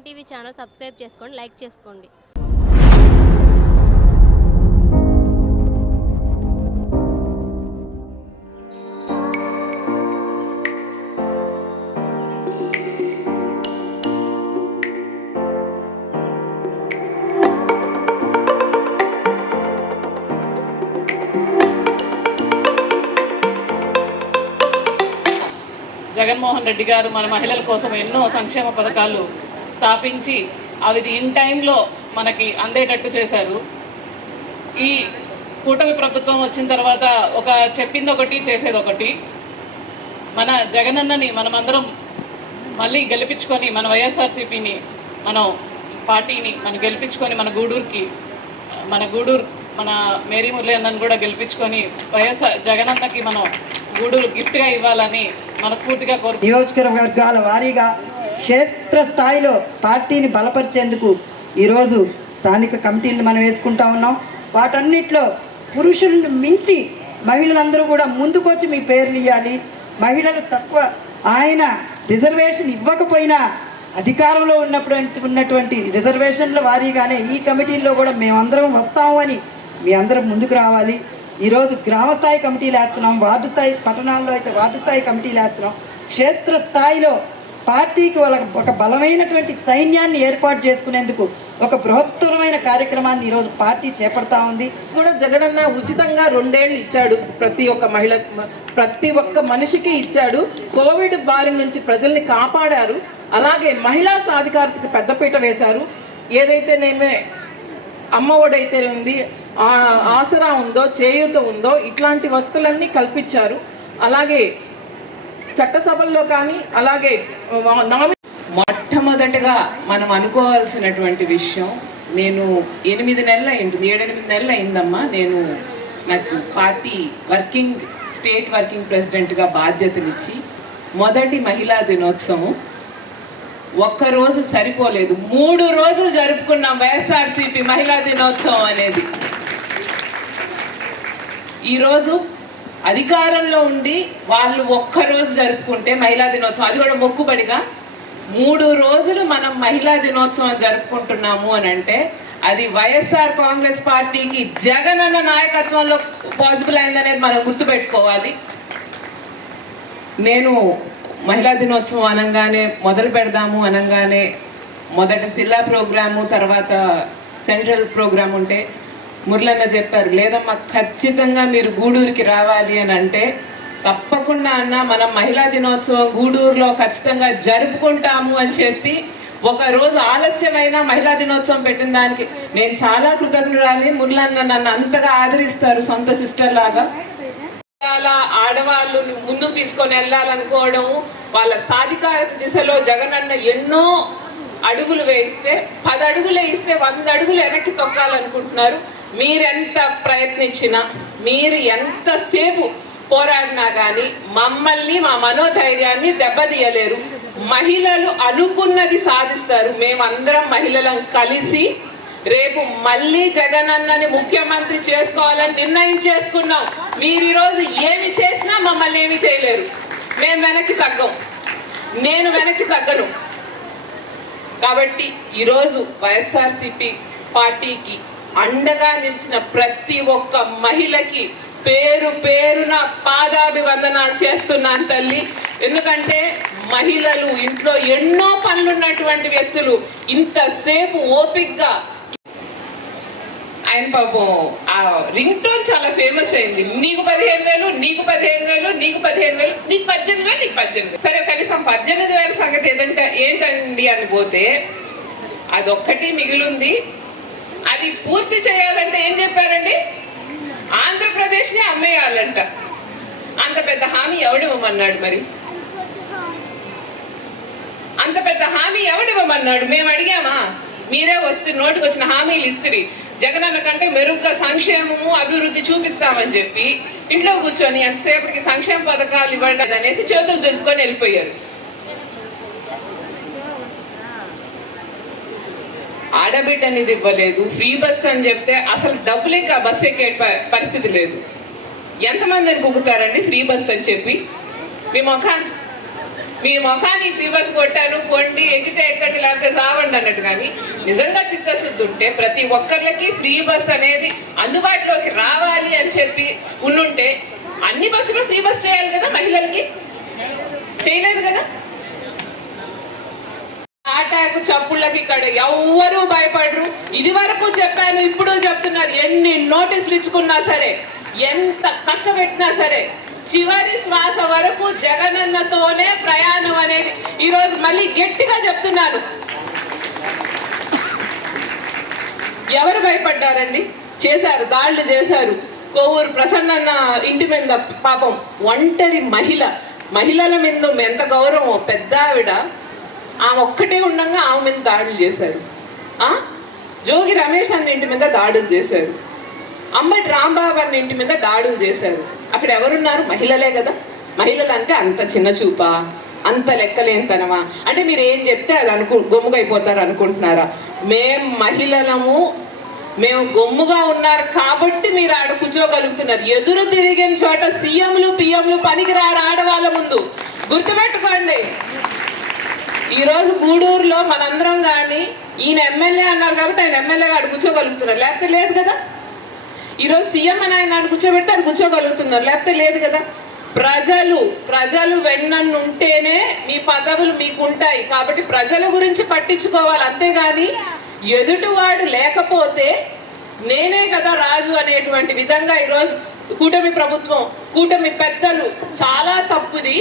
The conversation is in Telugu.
నైన్ టీవీ ఛానల్ సబ్స్క్రైబ్ చేసుకోండి, లైక్ చేసుకోండి. జగన్మోహన్ రెడ్డి గారు మన మహిళల కోసం ఎన్నో సంక్షేమ పథకాలు స్థాపించి అవి ఇన్ టైంలో మనకి అందేటట్టు చేశారు. ఈ కూటమి ప్రభుత్వం వచ్చిన తర్వాత ఒక చెప్పింది ఒకటి చేసేది ఒకటి. మన జగనన్నని మనమందరం మళ్ళీ గెలిపించుకొని మన వైఎస్ఆర్సీపీని మనం పార్టీని మనం గెలిపించుకొని మన గూడూరు మన మేరీ మురళి అన్నను కూడా గెలిపించుకొని వైఎస్ఆర్ జగనన్నకి మనం గూడూరు గిఫ్ట్గా ఇవ్వాలని మనస్ఫూర్తిగా కోరుకుంటున్నాం. నియోజకవర్గాల వారీగా క్షేత్రస్థాయిలో పార్టీని బలపరిచేందుకు ఈరోజు స్థానిక కమిటీలను మనం వేసుకుంటా ఉన్నాం. వాటన్నిటిలో పురుషులను మించి మహిళలందరూ కూడా ముందుకొచ్చి మీ పేర్లు ఇవ్వాలి. మహిళలు తక్కువ ఆయన రిజర్వేషన్ ఇవ్వకపోయినా అధికారంలో ఉన్నటువంటి రిజర్వేషన్ల వారీగానే ఈ కమిటీల్లో కూడా మేమందరం వస్తాము అని మీ అందరం ముందుకు రావాలి. ఈరోజు గ్రామస్థాయి కమిటీలు వేస్తున్నాం, వార్డు స్థాయి పట్టణాల్లో అయితే వార్డు స్థాయి కమిటీలు వేస్తున్నాం. క్షేత్రస్థాయిలో పార్టీకి ఒక బలమైనటువంటి సైన్యాన్ని ఏర్పాటు చేసుకునేందుకు ఒక బృహత్తరమైన కార్యక్రమాన్ని ఈరోజు పార్టీ చేపడతా ఉంది. కూడా జగనన్న ఉచితంగా 2 ఏళ్ళు ఇచ్చాడు. ప్రతి ఒక్క మనిషికి ఇచ్చాడు. కోవిడ్ బారి నుంచి ప్రజల్ని కాపాడారు. అలాగే మహిళా సాధికారతకి పెద్దపీట వేశారు. ఏదైతేనేమే అమ్మ ఒడైతే ఉంది, ఆసరా ఉందో, చేయూత ఉందో, ఇట్లాంటి వస్తువులన్నీ కల్పించారు. అలాగే చట్టసభల్లో కానీ అలాగే మొట్టమొదటిగా మనం అనుకోవాల్సినటువంటి విషయం, నేను 8 నెలలు అయింటుంది, 7-8 నెలలు అయిందమ్మా నాకు పార్టీ స్టేట్ వర్కింగ్ ప్రెసిడెంట్గా బాధ్యతనిచ్చి మొదటి మహిళా దినోత్సవం ఒక్కరోజు సరిపోలేదు, 3 రోజులు జరుపుకున్నాం వైఎస్ఆర్సీపీ మహిళా దినోత్సవం అనేది. ఈరోజు అధికారంలో ఉండి వాళ్ళు ఒక్కరోజు జరుపుకుంటే మహిళా దినోత్సవం, అది కూడా మొక్కుబడిగా 3 రోజులు మనం మహిళా దినోత్సవం జరుపుకుంటున్నాము అని అంటే అది వైఎస్ఆర్ కాంగ్రెస్ పార్టీకి జగనన్న నాయకత్వంలో పాసిబుల్ అయిందనేది మనం గుర్తుపెట్టుకోవాలి. నేను మహిళా దినోత్సవం అనగానే మొదలు పెడదాము అనగానే మొదట జిల్లా ప్రోగ్రాము తర్వాత సెంట్రల్ ప్రోగ్రాం ఉంటే మురళన్న చెప్పారు, లేదమ్మా ఖచ్చితంగా మీరు గూడూరుకి రావాలి అని అంటే తప్పకుండా అన్న మనం మహిళా దినోత్సవం గూడూరులో ఖచ్చితంగా జరుపుకుంటాము అని చెప్పి ఒకరోజు ఆలస్యమైన మహిళా దినోత్సవం పెట్టిన దానికి నేను చాలా కృతజ్ఞురాలి. మురళన్న నన్ను అంతగా ఆదరిస్తారు, సొంత సిస్టర్ లాగా. ఆడవాళ్ళు ముందుకు తీసుకొని వెళ్ళాలనుకోవడము, వాళ్ళ సాధికారత దిశలో జగనన్న ఎన్నో అడుగులు వేయిస్తే 10 అడుగులు వేయిస్తే 100 అడుగులు వెనక్కి తొక్కాలనుకుంటున్నారు. మీరెంత ప్రయత్నించినా, మీరు ఎంతసేపు పోరాడినా కానీ మమ్మల్ని మా మనోధైర్యాన్ని దెబ్బతీయలేరు. మహిళలు అనుకున్నది సాధిస్తారు. మేమందరం మహిళలం కలిసి రేపు మళ్ళీ జగనన్నని ముఖ్యమంత్రి చేసుకోవాలని నిర్ణయం చేసుకున్నాం. మీరు ఈరోజు ఏమి చేసినా మమ్మల్ని ఏమి చేయలేరు. మేము వెనక్కి తగ్గం, నేను వెనక్కి తగ్గను. కాబట్టి ఈరోజు వైఎస్ఆర్సీపీ పార్టీకి అండగా నిలిచిన ప్రతి ఒక్క మహిళకి పేరు పేరున పాదాభివందనాలు చేస్తున్నాను తల్లి. ఎందుకంటే మహిళలు ఇంట్లో ఎన్నో పనులున్నటువంటి వ్యక్తులు ఇంతసేపు ఓపిక్గా, ఆయన పాపం ఆ రింగ్ టోన్ చాలా ఫేమస్ అయింది, నీకు 15,000, నీకు 15,000, నీకు 15,000, నీకు 18,000, నీకు 18,000. సరే కనీసం 18,000 సంగతి ఏంటండి అని పోతే అదొక్కటి మిగిలింది. అది పూర్తి చేయాలంటే ఏం చెప్పారండి, ఆంధ్రప్రదేశ్ని అమ్మేయాలంట. అంత పెద్ద హామీ ఎవడివ్వమన్నాడు? మరి అంత పెద్ద హామీ ఎవడివ్వమన్నాడు? మేము అడిగామా? మీరే వస్తే నోటికి వచ్చిన హామీలు ఇస్తిరి. జగనన్న కంటే మెరుగ్గా సంక్షేమము అభివృద్ధి చూపిస్తామని చెప్పి ఇంట్లో కూర్చొని ఎంతసేపటికి సంక్షేమ పథకాలు ఇవ్వండి అనేసి చేతులు దులుపుకొని వెళ్ళిపోయారు. ఆడబిడ్డ అనేది ఇవ్వలేదు, ఫ్రీ బస్ అని చెప్తే అసలు డబ్బులేక బస్సు ఎక్కే పరిస్థితి లేదు. ఎంతమందిని కుక్కుతారండి ఫ్రీ బస్ అని చెప్పి? మీ మీ ముఖాన్ని ఫ్రీ బస్ కొట్టాను పొండి ఎక్కితే ఎక్కండి లేకపోతే సావండి అన్నట్టు. కానీ నిజంగా చిత్తశుద్ధి ఉంటే ప్రతి ఒక్కరికి ఫ్రీ బస్ అనేది అందుబాటులోకి రావాలి అని చెప్పి ఉండుంటే అన్ని బస్సులు ఫ్రీ బస్ చేయాలి కదా మహిళలకి. చేయలేదు కదా. అటాక్ చప్పుళ్ళకి ఇక్కడ ఎవ్వరూ భయపడరు. ఇది వరకు చెప్పాను, ఇప్పుడు చెప్తున్నారు. ఎన్ని నోటీసులు ఇచ్చుకున్నా సరే, ఎంత కష్టపెట్టినా సరే, చివరి శ్వాస వరకు జగనన్నతోనే ప్రయాణం అనేది ఈరోజు మళ్ళీ గట్టిగా చెప్తున్నాను. ఎవరు భయపడ్డారండి? చేశారు, దాడులు చేశారు. కోవూరు ప్రసన్నన్న ఇంటి మీద పాపం ఒంటరి మహిళల మీద ఎంత గౌరవం. పెద్ద ఆవిడ, ఆమె ఒక్కటే ఉండగా ఆమె మీద దాడులు చేశారు. జోగి రమేష్ అన్న ఇంటి మీద దాడులు చేశారు. అంబటి రాంబాబు అన్న ఇంటి మీద దాడులు చేశారు. అక్కడ ఎవరున్నారు? మహిళలే కదా. మహిళలు అంటే అంత చిన్న చూపా, అంత లెక్కలేనితనమా? అంటే మీరు ఏం చెప్తే అది గొమ్ముగైపోతారు అనుకుంటున్నారా? మేం మహిళలము, మేము గొమ్ముగా ఉన్నారు కాబట్టి మీరు ఆడ కూర్చోగలుగుతున్నారు. ఎదురు తిరిగిన చోట సీఎంలు పిఎంలు పనికిరారు ఆడవాళ్ళ ముందు. గుర్తుపెట్టుకోండి. ఈరోజు గూడూరులో మనందరం కానీ ఈయన ఎమ్మెల్యే అన్నారు కాబట్టి ఆయన ఎమ్మెల్యేగా ఆడ కూర్చోగలుగుతున్నారు, లేకపోతే లేదు కదా. ఈరోజు సీఎం అని ఆయన కూర్చోబెడితే ఆయన కూర్చోగలుగుతున్నారు, లేకపోతే లేదు కదా. ప్రజలు వెన్నంటేనే మీ పదవులు మీకు ఉంటాయి. కాబట్టి ప్రజల గురించి పట్టించుకోవాలి. అంతేగాని ఎదుటివాడు లేకపోతే నేనే కదా రాజు అనేటువంటి విధంగా ఈరోజు కూటమి ప్రభుత్వం, కూటమి పెద్దలు చాలా తప్పుది.